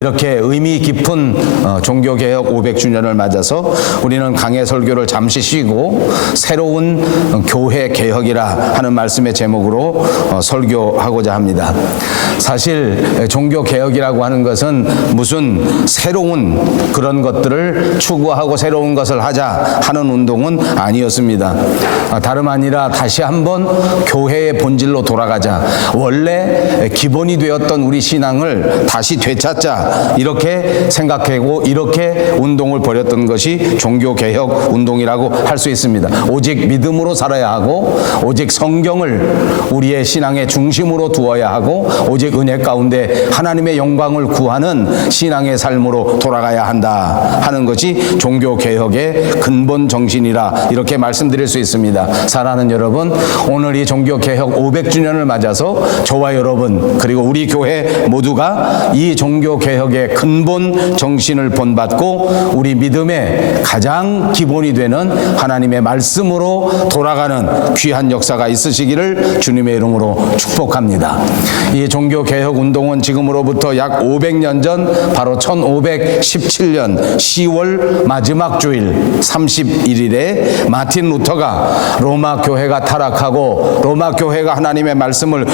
이렇게 의미 깊은 종교개혁 500주년을 맞아서 우리는 강해 설교를 잠시 쉬고 새로운 교회 개혁이라 하는 말씀의 제목으로 설교하고자 합니다. 사실 종교개혁이라고 하는 것은 무슨 새로운 그런 것들을 추구하고 새로운 것을 하자 하는 운동은 아니었습니다. 다름 아니라 다시 한번 교회의 본질로 돌아가자, 원래 기본이 되었던 우리 신앙을 다시 되찾자, 이렇게 생각하고 이렇게 운동을 벌였던 것이 종교개혁 운동이라고 할 수 있습니다. 오직 믿음으로 살아야 하고, 오직 성경을 우리의 신앙의 중심으로 두어야 하고, 오직 은혜 가운데 하나님의 영광을 구하는 신앙의 삶으로 돌아가야 한다 하는 것이 종교개혁의 근본 정신이라 이렇게 말씀드릴 수 있습니다. 사랑하는 여러분, 오늘 이 종교개혁 500주년을 맞아서 저와 여러분 그리고 우리 교회 모두가 이 종교개혁의 근본 정신을 본받고 우리 믿음의 가장 기본이 되는 하나님의 말씀으로 돌아가는 귀한 역사가 있으시기를 주님의 이름으로 축복합니다. 이 종교개혁 운동은 지금으로부터 약 500년 전 바로 1517년 10월 마지막 주일 31일에 마틴 루터가 로마 교회가 타락하고 로마 교회가 하나님의 말씀을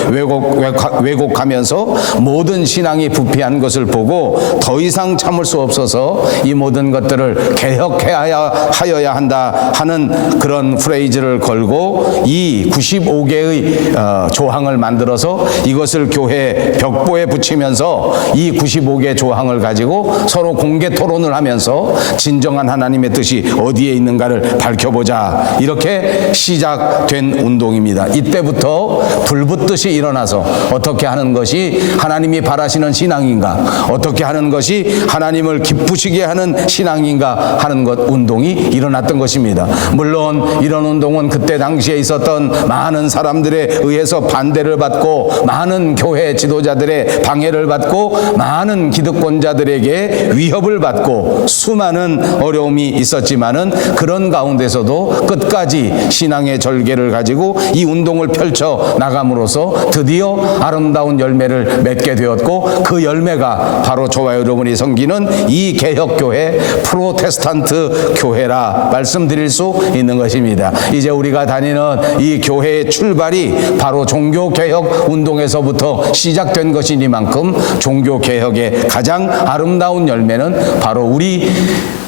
왜곡하면서 모든 신앙이 부패한 것을 보고 더 이상 참을 수 없어서 이 모든 것들을 개혁하여야 한다 하는 그런 프레이즈를 걸고 이 95개의 조항을 만들어서 이것을 교회 벽보에 붙이면서 이 95개 조항을 가지고 서로 공개 토론을 하면서 진정한 하나님의 뜻이 어디에 있는가를 밝혀보자, 이렇게 시작된 운동입니다. 이때부터 불붙듯이 일어나서 어떻게 하는 것이 하나님이 바라시는 신앙인가, 어떻게 하는 것이 하나님을 기쁘시게 하는 신앙인가 하는 것 운동이 일어났던 것입니다. 물론 이런 운동은 그때 당시에 있었던 많은 사람들에 의해서 반대를 받고 많은 교회 지도자들의 방해를 받고 많은 기득권자들에게 위협을 받고 수많은 어려움이 있었지만은 그런 가운데서도 끝까지 신앙의 절개를 가지고 이 운동을 펼쳐 나감으로써 드디어 아름다운 열매를 맺게 되었고, 그 열매가 바로 저와 여러분이 섬기는 이 개혁교회 프로테스탄트 교회라 말씀드릴 수 있는 것입니다. 이제 우리가 다니는 이 교회의 출발이 바로 종교개혁 운동에서부터 시작된 것이니만큼 종교개혁의 가장 아름다운 열매는 바로 우리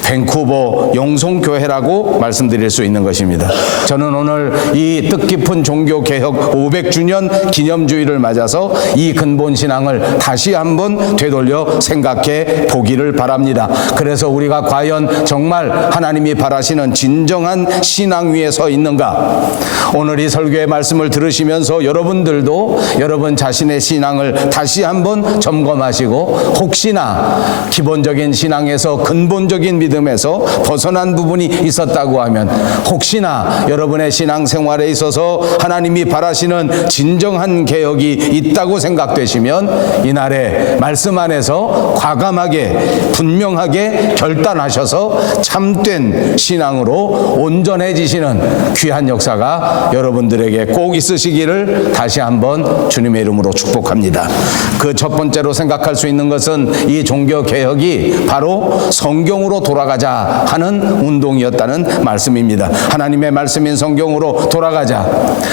밴쿠버 영송교회라고 말씀드릴 수 있는 것입니다. 저는 오늘 이 뜻깊은 종교개혁 500주년 기념주의를 맞아서 이 근본 신앙을 다시 한번 되돌려 생각해 보기를 바랍니다. 그래서 우리가 과연 정말 하나님이 바라시는 진정한 신앙 위에 서 있는가? 오늘 이 설교의 말씀을 들으시면서 여러분들도 여러분 자신의 신앙을 다시 한번 점검하시고, 혹시나 기본적인 신앙에서 근본적인 믿음에서 벗어난 부분이 있었다고 하면, 혹시나 여러분의 신앙생활에 있어서 하나님이 바라시는 진정한 개혁이 있다고 생각되시면 이날에 말씀 안에서 과감하게 분명하게 결단하셔서 참된 신앙으로 온전해지시는 귀한 역사가 여러분들에게 꼭 있으시기를 다시 한번 주님의 이름으로 축복합니다. 그 첫 번째로 생각할 수 있는 것은 이 종교개혁이 바로 성경으로 돌아가자 하는 운동이었다는 말씀입니다. 하나님의 말씀인 성경으로 돌아가자,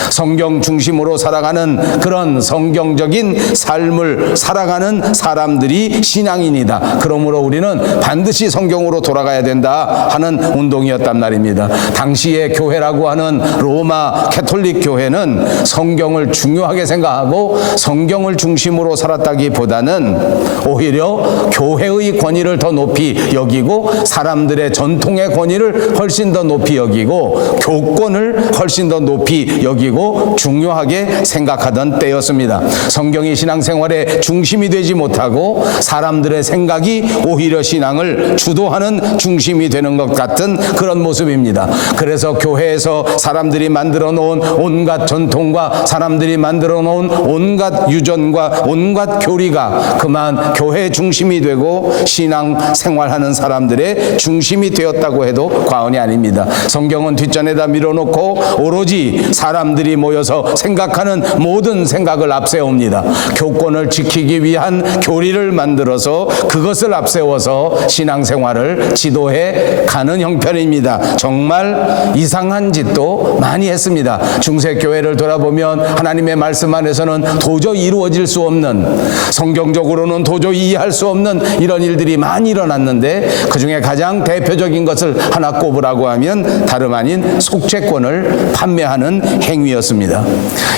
성경 중심으로 살아가는 그런 성경적인 삶을 살아가는 사람들이 신앙인이다. 그러므로 우리는 반드시 성경으로 돌아가야 된다 하는 운동이었단 말입니다. 당시의 교회라고 하는 로마 캐톨릭 교회는 성경을 중요하게 생각하고 성경을 중심으로 살았다기보다는 오히려 교회의 권위를 더 높이 여기고 사람들의 전통의 권위를 훨씬 더 높이 여기고 교권을 훨씬 더 높이 여기고 중요하게 생각하던 때였습니다. 성경이 신앙생활의 중심이 되지 못하고 사람들의 생각이 오히려 신앙을 주도하는 중심이 되는 것 같은 그런 모습입니다. 그래서 교회에서 사람들이 만들어 놓은 온갖 전통과 사람들이 만들어 놓은 온갖 유전과 온갖 교리가 그만 교회 중심이 되고 신앙 생활하는 사람들의 사람들의 중심이 되었다고 해도 과언이 아닙니다. 성경은 뒷전에다 밀어놓고 오로지 사람들이 모여서 생각하는 모든 생각을 앞세웁니다. 교권을 지키기 위한 교리를 만들어서 그것을 앞세워서 신앙생활을 지도해 가는 형편입니다. 정말 이상한 짓도 많이 했습니다. 중세교회를 돌아보면 하나님의 말씀 안에서는 도저히 이루어질 수 없는, 성경적으로는 도저히 이해할 수 없는 이런 일들이 많이 일어났는데, 그 중에 가장 대표적인 것을 하나 꼽으라고 하면 다름 아닌 속죄권을 판매하는 행위였습니다.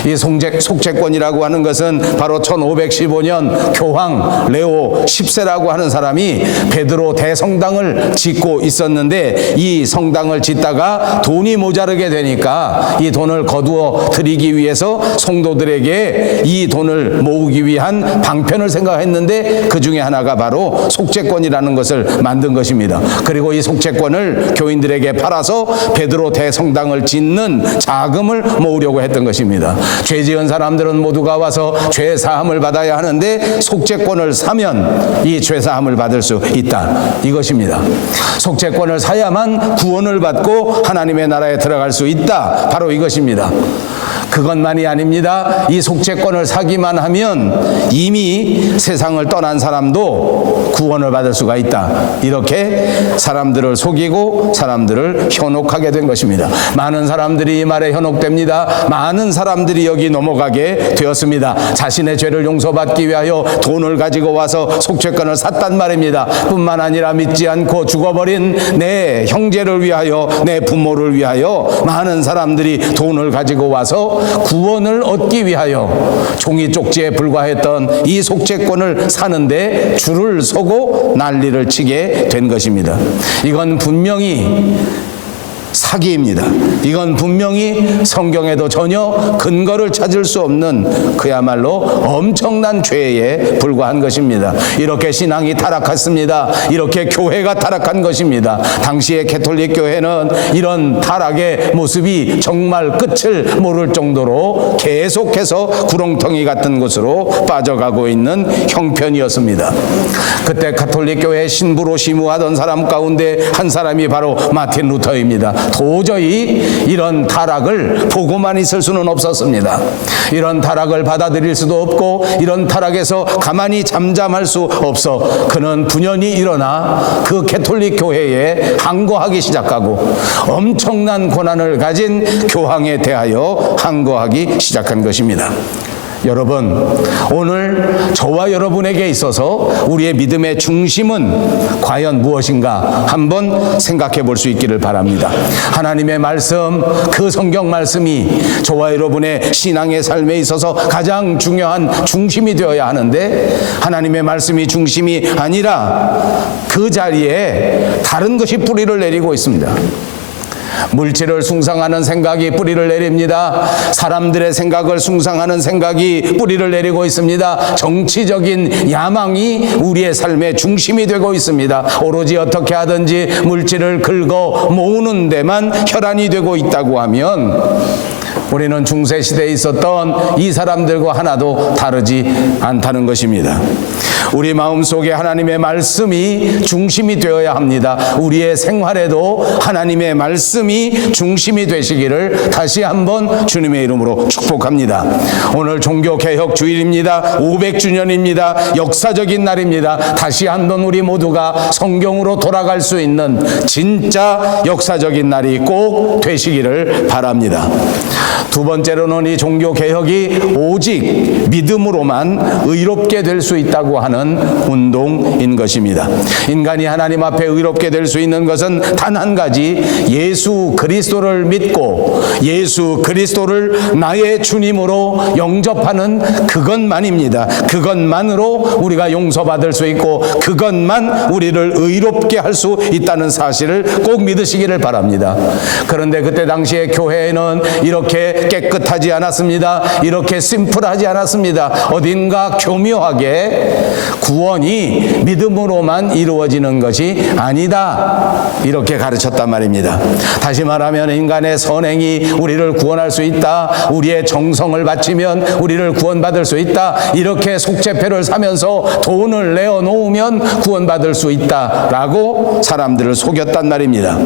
이 속죄권이라고 하는 것은 바로 1515년 교황 레오 10세라고 하는 사람이 베드로 대성당을 짓고 있었는데, 이 성당을 짓다가 돈이 모자르게 되니까 이 돈을 거두어 드리기 위해서 성도들에게 이 돈을 모으기 위한 방편을 생각했는데, 그 중에 하나가 바로 속죄권이라는 것을 만든 것입니다. 그리고 이 속죄권을 교인들에게 팔아서 베드로 대성당을 짓는 자금을 모으려고 했던 것입니다. 죄 지은 사람들은 모두가 와서 죄 사함을 받아야 하는데, 속죄권을 사면 이 죄 사함을 받을 수 있다, 이것입니다. 속죄권을 사야만 구원을 받고 하나님의 나라에 들어갈 수 있다, 바로 이것입니다. 그것만이 아닙니다. 이 속죄권을 사기만 하면 이미 세상을 떠난 사람도 구원을 받을 수가 있다, 이렇게 사람들을 속이고 사람들을 현혹하게 된 것입니다. 많은 사람들이 이 말에 현혹됩니다. 많은 사람들이 여기 넘어가게 되었습니다. 자신의 죄를 용서받기 위하여 돈을 가지고 와서 속죄권을 샀단 말입니다. 뿐만 아니라 믿지 않고 죽어버린 내 형제를 위하여, 내 부모를 위하여 많은 사람들이 돈을 가지고 와서 구원을 얻기 위하여 종이 쪽지에 불과했던 이 속죄권을 사는데 줄을 서고 난리를 치게 된 것입니다. 이건 분명히 사기입니다. 이건 분명히 성경에도 전혀 근거를 찾을 수 없는 그야말로 엄청난 죄에 불과한 것입니다. 이렇게 신앙이 타락했습니다. 이렇게 교회가 타락한 것입니다. 당시의 가톨릭 교회는 이런 타락의 모습이 정말 끝을 모를 정도로 계속해서 구렁텅이 같은 곳으로 빠져가고 있는 형편이었습니다. 그때 가톨릭 교회 신부로 심우하던 사람 가운데 한 사람이 바로 마틴 루터입니다. 도저히 이런 타락을 보고만 있을 수는 없었습니다. 이런 타락을 받아들일 수도 없고, 이런 타락에서 가만히 잠잠할 수 없어 그는 분연히 일어나 그 가톨릭 교회에 항거하기 시작하고, 엄청난 권한을 가진 교황에 대하여 항거하기 시작한 것입니다. 여러분, 오늘 저와 여러분에게 있어서 우리의 믿음의 중심은 과연 무엇인가 한번 생각해 볼 수 있기를 바랍니다. 하나님의 말씀, 그 성경 말씀이 저와 여러분의 신앙의 삶에 있어서 가장 중요한 중심이 되어야 하는데, 하나님의 말씀이 중심이 아니라 그 자리에 다른 것이 뿌리를 내리고 있습니다. 물질을 숭상하는 생각이 뿌리를 내립니다. 사람들의 생각을 숭상하는 생각이 뿌리를 내리고 있습니다. 정치적인 야망이 우리의 삶의 중심이 되고 있습니다. 오로지 어떻게 하든지 물질을 긁어 모으는 데만 혈안이 되고 있다고 하면 우리는 중세시대에 있었던 이 사람들과 하나도 다르지 않다는 것입니다. 우리 마음속에 하나님의 말씀이 중심이 되어야 합니다. 우리의 생활에도 하나님의 말씀이 중심이 되시기를 다시 한번 주님의 이름으로 축복합니다. 오늘 종교개혁 주일입니다. 500주년입니다. 역사적인 날입니다. 다시 한번 우리 모두가 성경으로 돌아갈 수 있는 진짜 역사적인 날이 꼭 되시기를 바랍니다. 두 번째로는 이 종교개혁이 오직 믿음으로만 의롭게 될 수 있다고 하는 운동인 것입니다. 인간이 하나님 앞에 의롭게 될 수 있는 것은 단 한 가지, 예수 그리스도를 믿고 예수 그리스도를 나의 주님으로 영접하는 그것만입니다. 그것만으로 우리가 용서받을 수 있고, 그것만 우리를 의롭게 할 수 있다는 사실을 꼭 믿으시기를 바랍니다. 그런데 그때 당시에 교회에는 이렇게 이렇게 깨끗하지 않았습니다. 이렇게 심플하지 않았습니다. 어딘가 교묘하게 구원이 믿음으로만 이루어지는 것이 아니다, 이렇게 가르쳤단 말입니다. 다시 말하면 인간의 선행이 우리를 구원할 수 있다, 우리의 정성을 바치면 우리를 구원받을 수 있다, 이렇게 속죄패를 사면서 돈을 내어놓으면 구원받을 수 있다라고 사람들을 속였단 말입니다.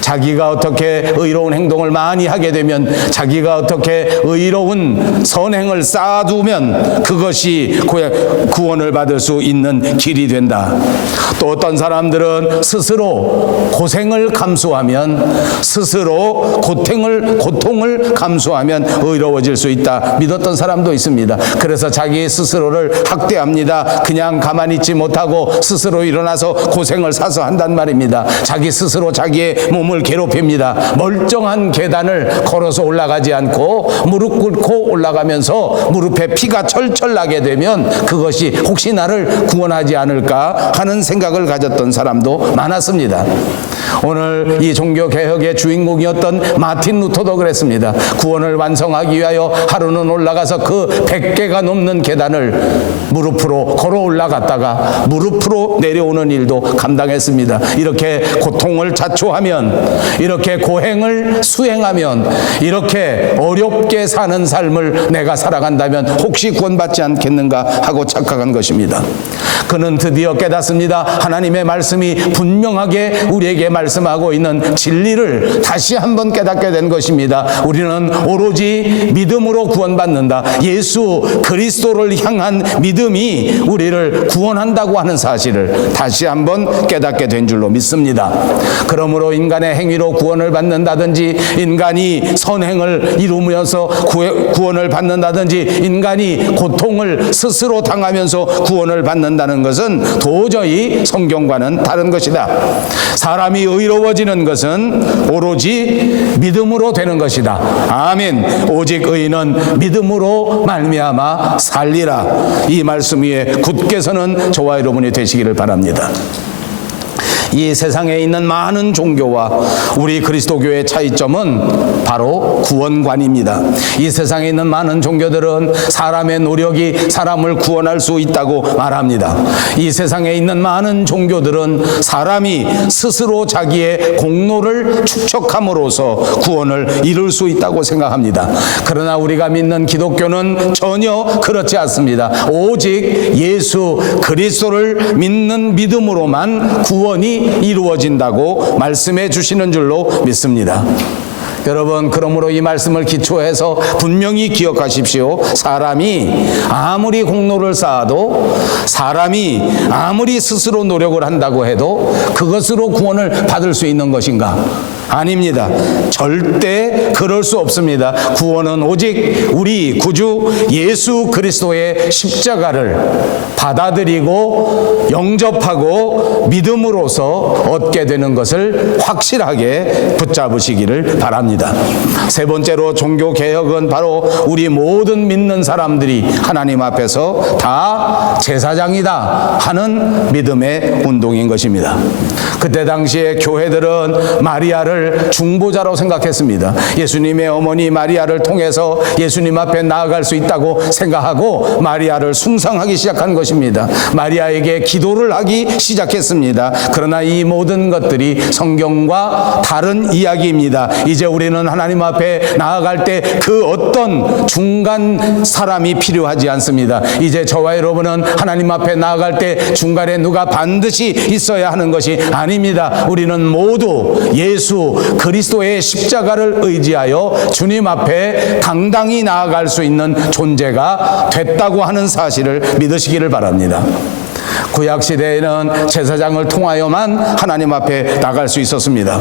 자기가 어떻게 의로운 행동을 많이 하게 되면, 자기가 어떻게 의로운 선행을 쌓아두면 그것이 구원을 받을 수 있는 길이 된다. 또 어떤 사람들은 스스로 고생을 감수하면, 스스로 고통을 감수하면 의로워질 수 있다 믿었던 사람도 있습니다. 그래서 자기 스스로를 학대합니다. 그냥 가만히 있지 못하고 스스로 일어나서 고생을 사서 한단 말입니다. 자기 스스로 자기의 몸을 괴롭힙니다. 멀쩡한 계단을 걸어서 올라가지 않고 무릎 꿇고 올라가면서 무릎에 피가 철철 나게 되면 그것이 혹시 나를 구원하지 않을까 하는 생각을 가졌던 사람도 많았습니다. 오늘 이 종교개혁의 주인공이었던 마틴 루터도 그랬습니다. 구원을 완성하기 위하여 하루는 올라가서 그 100개가 넘는 계단을 무릎으로 걸어 올라갔다가 무릎으로 내려오는 일도 감당했습니다. 이렇게 고통을 자초하면, 이렇게 고행을 수행하면, 이렇게 어렵게 사는 삶을 내가 살아간다면 혹시 구원받지 않겠는가 하고 착각한 것입니다. 그는 드디어 깨닫습니다. 하나님의 말씀이 분명하게 우리에게 말씀하고 있는 진리를 다시 한번 깨닫게 된 것입니다. 우리는 오로지 믿음으로 구원받는다. 예수 그리스도를 향한 믿음이 우리를 구원한다고 하는 사실을 다시 한번 깨닫게 된 줄로 믿습니다. 그러므로 인간의 행위로 구원을 받는다든지, 인간이 선행을 이루면서 구원을 받는다든지, 인간이 고통을 스스로 당하면서 구원을 받는다는 것은 도저히 성경과는 다른 것이다. 사람이 의로워지는 것은 오로지 믿음으로 되는 것이다. 아멘. 오직 의인은 믿음으로 말미암아 살리라. 이 말씀 위에 굳게 서는 저와 여러분이 되시기를 바랍니다. 이 세상에 있는 많은 종교와 우리 그리스도교의 차이점은 바로 구원관입니다. 이 세상에 있는 많은 종교들은 사람의 노력이 사람을 구원할 수 있다고 말합니다. 이 세상에 있는 많은 종교들은 사람이 스스로 자기의 공로를 축적함으로써 구원을 이룰 수 있다고 생각합니다. 그러나 우리가 믿는 기독교는 전혀 그렇지 않습니다. 오직 예수 그리스도를 믿는 믿음으로만 구원이 이루어진다고 말씀해 주시는 줄로 믿습니다. 여러분, 그러므로 이 말씀을 기초해서 분명히 기억하십시오. 사람이 아무리 공로를 쌓아도, 사람이 아무리 스스로 노력을 한다고 해도 그것으로 구원을 받을 수 있는 것인가? 아닙니다. 절대 그럴 수 없습니다. 구원은 오직 우리 구주 예수 그리스도의 십자가를 받아들이고 영접하고 믿음으로써 얻게 되는 것을 확실하게 붙잡으시기를 바랍니다. 세 번째로, 종교개혁은 바로 우리 모든 믿는 사람들이 하나님 앞에서 다 제사장이다 하는 믿음의 운동인 것입니다. 그때 당시에 교회들은 마리아를 중보자로 생각했습니다. 예수님의 어머니 마리아를 통해서 예수님 앞에 나아갈 수 있다고 생각하고 마리아를 숭상하기 시작한 것입니다. 마리아에게 기도를 하기 시작했습니다. 그러나 이 모든 것들이 성경과 다른 이야기입니다. 이제 우리는 하나님 앞에 나아갈 때 그 어떤 중간 사람이 필요하지 않습니다. 이제 저와 여러분은 하나님 앞에 나아갈 때 중간에 누가 반드시 있어야 하는 것이 아닙니다. 우리는 모두 예수 그리스도의 십자가를 의지하여 주님 앞에 당당히 나아갈 수 있는 존재가 됐다고 하는 사실을 믿으시기를 바랍니다. 구약시대에는 제사장을 통하여만 하나님 앞에 나갈 수 있었습니다.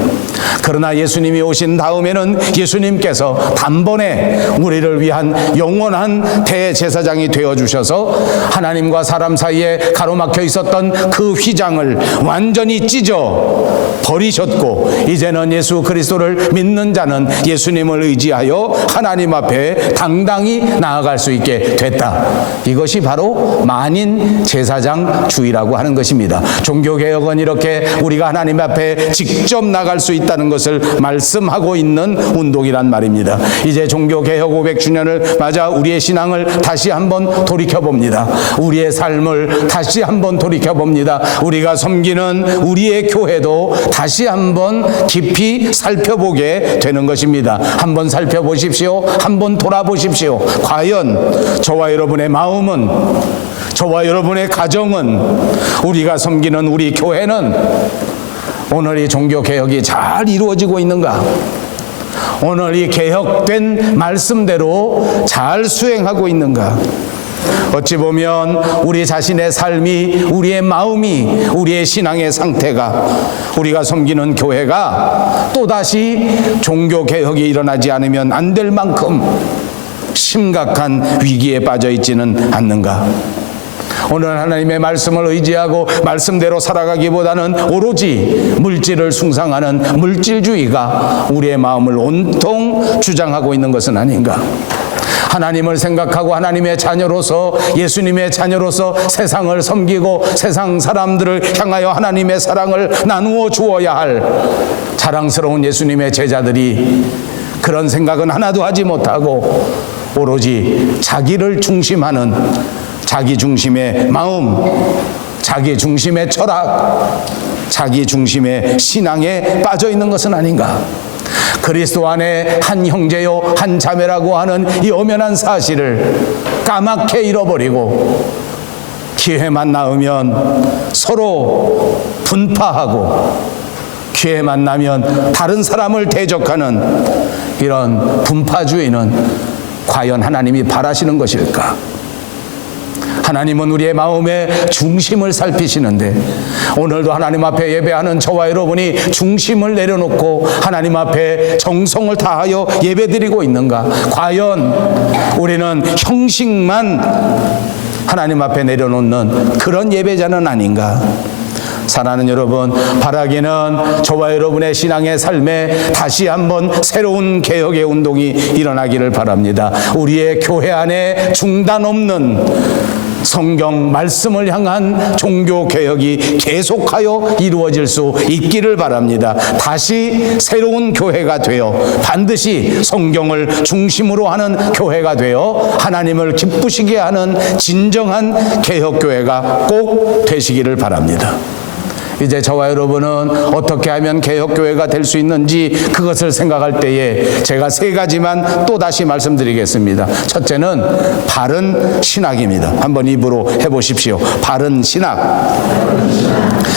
그러나 예수님이 오신 다음에는 예수님께서 단번에 우리를 위한 영원한 대제사장이 되어주셔서 하나님과 사람 사이에 가로막혀 있었던 그 휘장을 완전히 찢어 버리셨고 이제는 예수 그리스도를 믿는 자는 예수님을 의지하여 하나님 앞에 당당히 나아갈 수 있게 됐다. 이것이 바로 만인 제사장주의라고 하는 것입니다. 종교개혁은 이렇게 우리가 하나님 앞에 직접 나갈 수 있다는 것을 말씀하고 있는 운동이란 말입니다. 이제 종교개혁 500주년을 맞아 우리의 신앙을 다시 한번 돌이켜봅니다. 우리의 삶을 다시 한번 돌이켜봅니다. 우리가 섬기는 우리의 교회도 다시 한번 깊이 살펴보게 되는 것입니다. 한번 살펴보십시오. 한번 돌아보십시오. 과연 저와 여러분의 마음은, 저와 여러분의 가정은, 우리가 섬기는 우리 교회는 오늘 이 종교개혁이 잘 이루어지고 있는가? 오늘 이 개혁된 말씀대로 잘 수행하고 있는가? 어찌 보면 우리 자신의 삶이, 우리의 마음이, 우리의 신앙의 상태가, 우리가 섬기는 교회가 또다시 종교개혁이 일어나지 않으면 안 될 만큼 심각한 위기에 빠져 있지는 않는가? 오늘 하나님의 말씀을 의지하고 말씀대로 살아가기보다는 오로지 물질을 숭상하는 물질주의가 우리의 마음을 온통 주장하고 있는 것은 아닌가? 하나님을 생각하고 하나님의 자녀로서, 예수님의 자녀로서 세상을 섬기고 세상 사람들을 향하여 하나님의 사랑을 나누어 주어야 할 자랑스러운 예수님의 제자들이 그런 생각은 하나도 하지 못하고 오로지 자기를 중심하는, 자기 중심의 마음, 자기 중심의 철학, 자기 중심의 신앙에 빠져 있는 것은 아닌가? 그리스도 안에 한 형제요 한 자매라고 하는 이 엄연한 사실을 까맣게 잃어버리고 기회만 나오면 서로 분파하고 기회만 나면 다른 사람을 대적하는 이런 분파주의는 과연 하나님이 바라시는 것일까? 하나님은 우리의 마음의 중심을 살피시는데 오늘도 하나님 앞에 예배하는 저와 여러분이 중심을 내려놓고 하나님 앞에 정성을 다하여 예배드리고 있는가? 과연 우리는 형식만 하나님 앞에 내려놓는 그런 예배자는 아닌가? 사랑하는 여러분, 바라기는 저와 여러분의 신앙의 삶에 다시 한번 새로운 개혁의 운동이 일어나기를 바랍니다. 우리의 교회 안에 중단 없는 성경 말씀을 향한 종교개혁이 계속하여 이루어질 수 있기를 바랍니다. 다시 새로운 교회가 되어 반드시 성경을 중심으로 하는 교회가 되어 하나님을 기쁘시게 하는 진정한 개혁교회가 꼭 되시기를 바랍니다. 이제 저와 여러분은 어떻게 하면 개혁교회가 될 수 있는지 그것을 생각할 때에 제가 세 가지만 또다시 말씀드리겠습니다. 첫째는 바른 신학입니다. 한번 입으로 해보십시오. 바른 신학.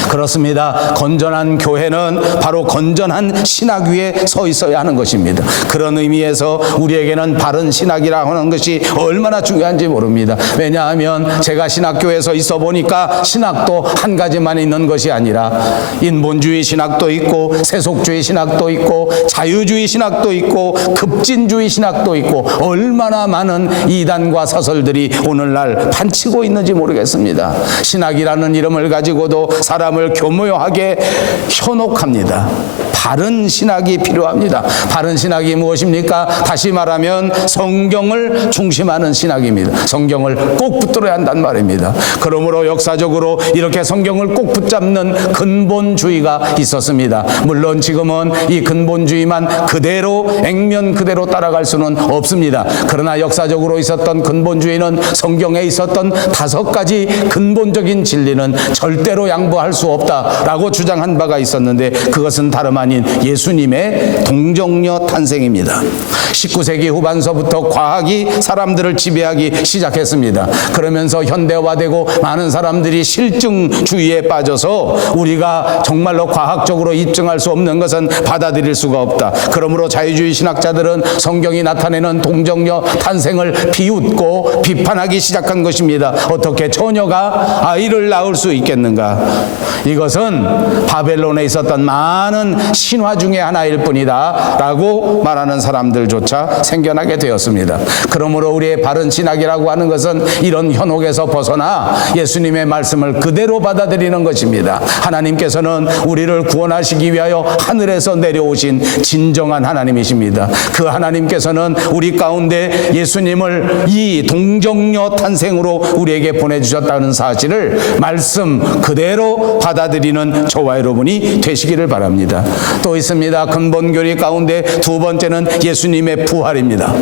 그렇습니다. 건전한 교회는 바로 건전한 신학 위에 서 있어야 하는 것입니다. 그런 의미에서 우리에게는 바른 신학이라고 하는 것이 얼마나 중요한지 모릅니다. 왜냐하면 제가 신학교에서 있어 보니까 신학도 한 가지만 있는 것이 아니라 인본주의 신학도 있고 세속주의 신학도 있고 자유주의 신학도 있고 급진주의 신학도 있고 얼마나 많은 이단과 사설들이 오늘날 판치고 있는지 모르겠습니다. 신학이라는 이름을 가지고도 사람을 교묘하게 현혹합니다. 바른 신학이 필요합니다. 바른 신학이 무엇입니까? 다시 말하면 성경을 중심하는 신학입니다. 성경을 꼭 붙들어야 한단 말입니다. 그러므로 역사적으로 이렇게 성경을 꼭 붙잡는 근본주의가 있었습니다. 물론 지금은 이 근본주의만 그대로 액면 그대로 따라갈 수는 없습니다. 그러나 역사적으로 있었던 근본주의는 성경에 있었던 5가지 근본적인 진리는 절대로 양보할 수 없다라고 주장한 바가 있었는데 그것은 다름 아닌 예수님의 동정녀 탄생입니다. 19세기 후반서부터 과학이 사람들을 지배하기 시작했습니다. 그러면서 현대화되고 많은 사람들이 실증주의에 빠져서 우리가 정말로 과학적으로 입증할 수 없는 것은 받아들일 수가 없다. 그러므로 자유주의 신학자들은 성경이 나타내는 동정녀 탄생을 비웃고 비판하기 시작한 것입니다. 어떻게 처녀가 아이를 낳을 수 있겠는가? 이것은 바벨론에 있었던 많은 신화 중에 하나일 뿐이다 라고 말하는 사람들조차 생겨나게 되었습니다. 그러므로 우리의 바른 신학이라고 하는 것은 이런 현혹에서 벗어나 예수님의 말씀을 그대로 받아들이는 것입니다. 하나님께서는 우리를 구원하시기 위하여 하늘에서 내려오신 진정한 하나님이십니다. 그 하나님께서는 우리 가운데 예수님을 이 동정녀 탄생으로 우리에게 보내주셨다는 사실을 말씀 그대로 받아들이는 저와 여러분이 되시기를 바랍니다. 또 있습니다. 근본교리 가운데 두 번째는 예수님의 부활입니다.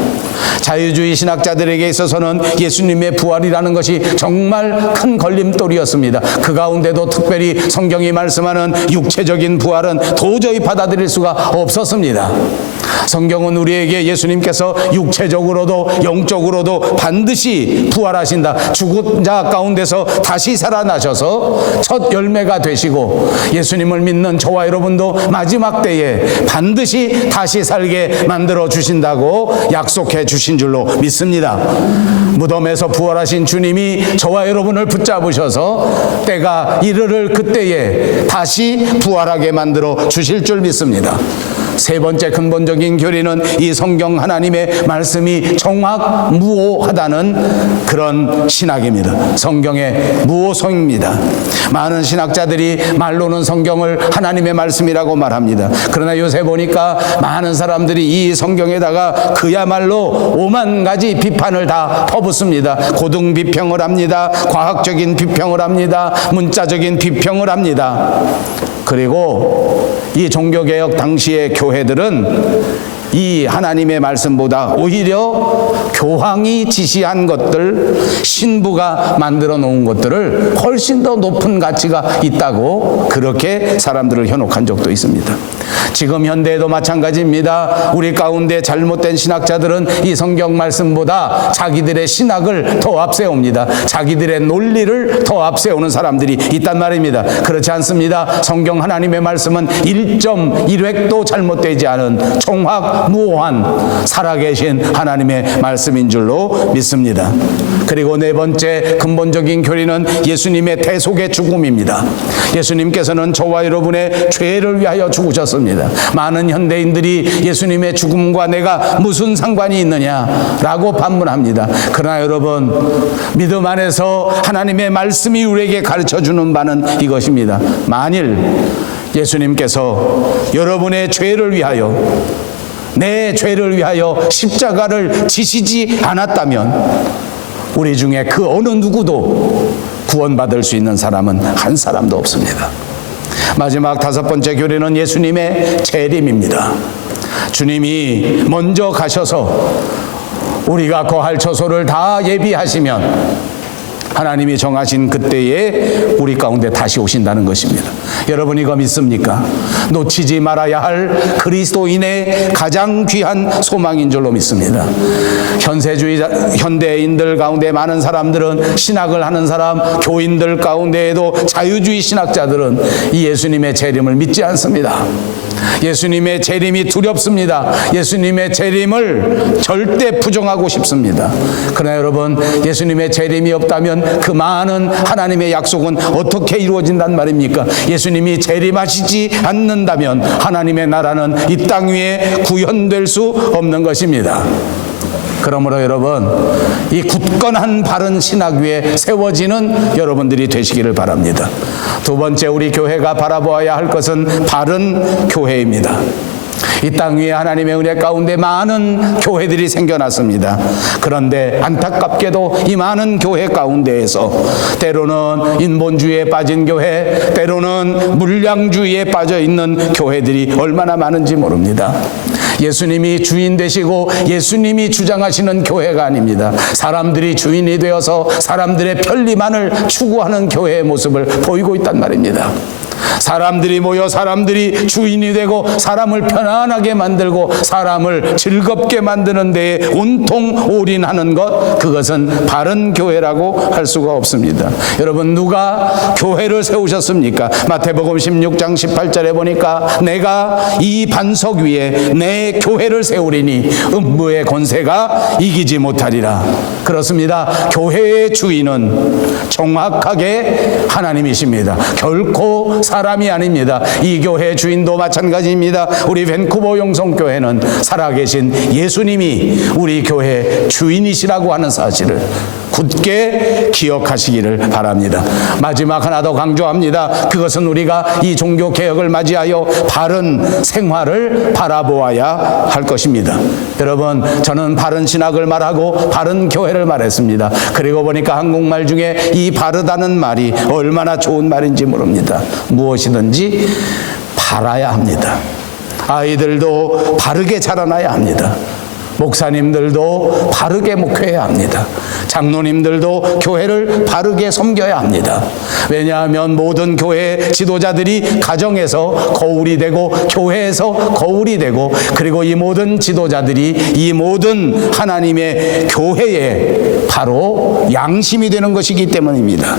자유주의 신학자들에게 있어서는 예수님의 부활이라는 것이 정말 큰 걸림돌이었습니다. 그 가운데도 특별히 성경이 말씀하는 육체적인 부활은 도저히 받아들일 수가 없었습니다. 성경은 우리에게 예수님께서 육체적으로도 영적으로도 반드시 부활하신다, 죽은 자 가운데서 다시 살아나셔서 첫 열매가 되시고 예수님을 믿는 저와 여러분도 마지막 때에 반드시 다시 살게 만들어 주신다고 약속해 주신 줄로 믿습니다. 무덤에서 부활하신 주님이 저와 여러분을 붙잡으셔서 때가 이르를 그때에 다시 부활하게 만들어 주실 줄 믿습니다. 세 번째 근본적인 교리는 이 성경 하나님의 말씀이 정확무오하다는 그런 신학입니다. 성경의 무오성입니다. 많은 신학자들이 말로는 성경을 하나님의 말씀이라고 말합니다. 그러나 요새 보니까 많은 사람들이 이 성경에다가 그야말로 5만 가지 비판을 다 퍼붓습니다. 고등 비평을 합니다. 과학적인 비평을 합니다. 문자적인 비평을 합니다. 그리고 이 종교개혁 당시의 교회들은 이 하나님의 말씀보다 오히려 교황이 지시한 것들, 신부가 만들어 놓은 것들을 훨씬 더 높은 가치가 있다고 그렇게 사람들을 현혹한 적도 있습니다. 지금 현대에도 마찬가지입니다. 우리 가운데 잘못된 신학자들은 이 성경 말씀보다 자기들의 신학을 더 앞세웁니다. 자기들의 논리를 더 앞세우는 사람들이 있단 말입니다. 그렇지 않습니다. 성경 하나님의 말씀은 1.1획도 잘못되지 않은 총학무오한 살아계신 하나님의 말씀인 줄로 믿습니다. 그리고 네 번째 근본적인 교리는 예수님의 대속의 죽음입니다. 예수님께서는 저와 여러분의 죄를 위하여 죽으셨습니다. 많은 현대인들이 예수님의 죽음과 내가 무슨 상관이 있느냐라고 반문합니다. 그러나 여러분, 믿음 안에서 하나님의 말씀이 우리에게 가르쳐주는 바는 이것입니다. 만일 예수님께서 여러분의 죄를 위하여, 내 죄를 위하여 십자가를 지시지 않았다면 우리 중에 그 어느 누구도 구원받을 수 있는 사람은 한 사람도 없습니다. 마지막 다섯 번째 교리는 예수님의 재림입니다. 주님이 먼저 가셔서 우리가 거할 처소를 다 예비하시면 하나님이 정하신 그때에 우리 가운데 다시 오신다는 것입니다. 여러분 이거 믿습니까? 놓치지 말아야 할 그리스도인의 가장 귀한 소망인 줄로 믿습니다. 현대인들 가운데 많은 사람들은, 신학을 하는 사람, 교인들 가운데에도 자유주의 신학자들은 이 예수님의 재림을 믿지 않습니다. 예수님의 재림이 두렵습니다. 예수님의 재림을 절대 부정하고 싶습니다. 그러나 여러분, 예수님의 재림이 없다면 그 많은 하나님의 약속은 어떻게 이루어진단 말입니까? 예수님이 재림하시지 않는다면 하나님의 나라는 이 땅 위에 구현될 수 없는 것입니다. 그러므로 여러분, 이 굳건한 바른 신학 위에 세워지는 여러분들이 되시기를 바랍니다. 두 번째, 우리 교회가 바라보아야 할 것은 바른 교회입니다. 이 땅 위에 하나님의 은혜 가운데 많은 교회들이 생겨났습니다. 그런데 안타깝게도 이 많은 교회 가운데에서 때로는 인본주의에 빠진 교회, 때로는 물량주의에 빠져 있는 교회들이 얼마나 많은지 모릅니다. 예수님이 주인 되시고 예수님이 주장하시는 교회가 아닙니다. 사람들이 주인이 되어서 사람들의 편리만을 추구하는 교회의 모습을 보이고 있단 말입니다. 사람들이 모여 사람들이 주인이 되고 사람을 편안하게 만들고 사람을 즐겁게 만드는 데에 온통 올인하는 것, 그것은 바른 교회라고 할 수가 없습니다. 여러분, 누가 교회를 세우셨습니까? 마태복음 16장 18절에 보니까 내가 이 반석 위에 내 교회를 세우리니 음부의 권세가 이기지 못하리라. 그렇습니다. 교회의 주인은 정확하게 하나님이십니다. 결코 사람이 아닙니다. 이 교회 주인도 마찬가지입니다. 우리 밴쿠버 영성교회는 살아계신 예수님이 우리 교회 주인이시라고 하는 사실을 굳게 기억하시기를 바랍니다. 마지막 하나 더 강조합니다. 그것은 우리가 이 종교 개혁을 맞이하여 바른 생활을 바라보아야 할 것입니다. 여러분, 저는 바른 신학을 말하고 바른 교회를 말했습니다. 그리고 보니까 한국말 중에 이 바르다는 말이 얼마나 좋은 말인지 모릅니다. 무엇이든지 바라야 합니다. 아이들도 바르게 자라나야 합니다. 목사님들도 바르게 목회해야 합니다. 장로님들도 교회를 바르게 섬겨야 합니다. 왜냐하면 모든 교회 지도자들이 가정에서 거울이 되고 교회에서 거울이 되고, 그리고 이 모든 지도자들이 이 모든 하나님의 교회에 바로 양심이 되는 것이기 때문입니다.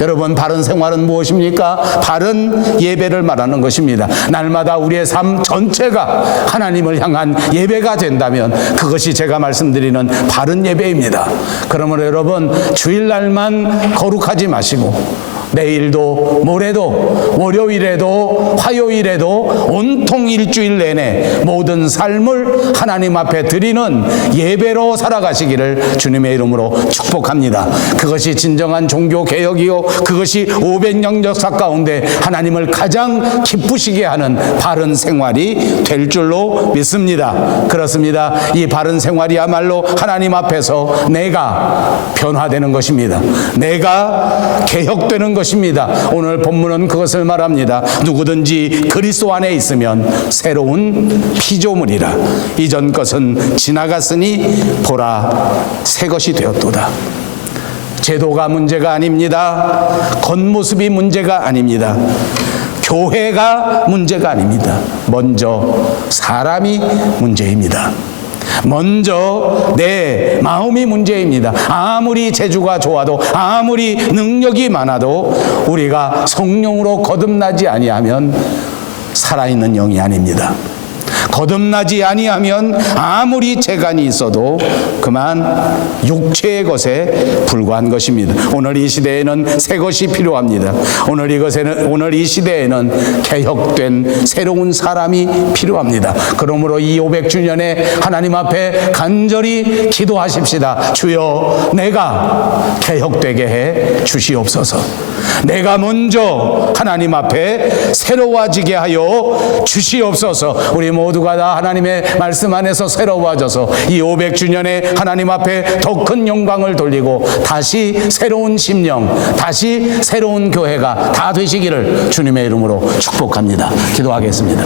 여러분, 바른 생활은 무엇입니까? 바른 예배를 말하는 것입니다. 날마다 우리의 삶 전체가 하나님을 향한 예배가 된다면 그것이 제가 말씀드리는 바른 예배입니다. 그러므로 여러분, 주일날만 거룩하지 마시고 내일도 모레도 월요일에도 화요일에도 온통 일주일 내내 모든 삶을 하나님 앞에 드리는 예배로 살아가시기를 주님의 이름으로 축복합니다. 그것이 진정한 종교개혁이요, 그것이 500년 역사 가운데 하나님을 가장 기쁘시게 하는 바른 생활이 될 줄로 믿습니다. 그렇습니다. 이 바른 생활이야말로 하나님 앞에서 내가 변화되는 것입니다. 내가 개혁되는 것입니다. 오늘 본문은 그것을 말합니다. 누구든지 그리스도 안에 있으면 새로운 피조물이라. 이전 것은 지나갔으니 보라, 새 것이 되었도다. 제도가 문제가 아닙니다. 겉모습이 문제가 아닙니다. 교회가 문제가 아닙니다. 먼저 사람이 문제입니다. 먼저 내 마음이 문제입니다. 아무리 재주가 좋아도 아무리 능력이 많아도 우리가 성령으로 거듭나지 아니하면 살아있는 영이 아닙니다. 거듭나지 아니하면 아무리 재간이 있어도 그만 육체의 것에 불과한 것입니다. 오늘 이 시대에는 새 것이 필요합니다. 오늘 이 시대에는 개혁된 새로운 사람이 필요합니다. 그러므로 이 500주년에 하나님 앞에 간절히 기도하십시다. 주여, 내가 개혁되게 해 주시옵소서. 내가 먼저 하나님 앞에 새로워지게 하여 주시옵소서. 우리 모두가 다 하나님의 말씀 안에서 새로워져서 이 500주년에 하나님 앞에 더 큰 영광을 돌리고 다시 새로운 심령, 다시 새로운 교회가 다 되시기를 주님의 이름으로 축복합니다. 기도하겠습니다.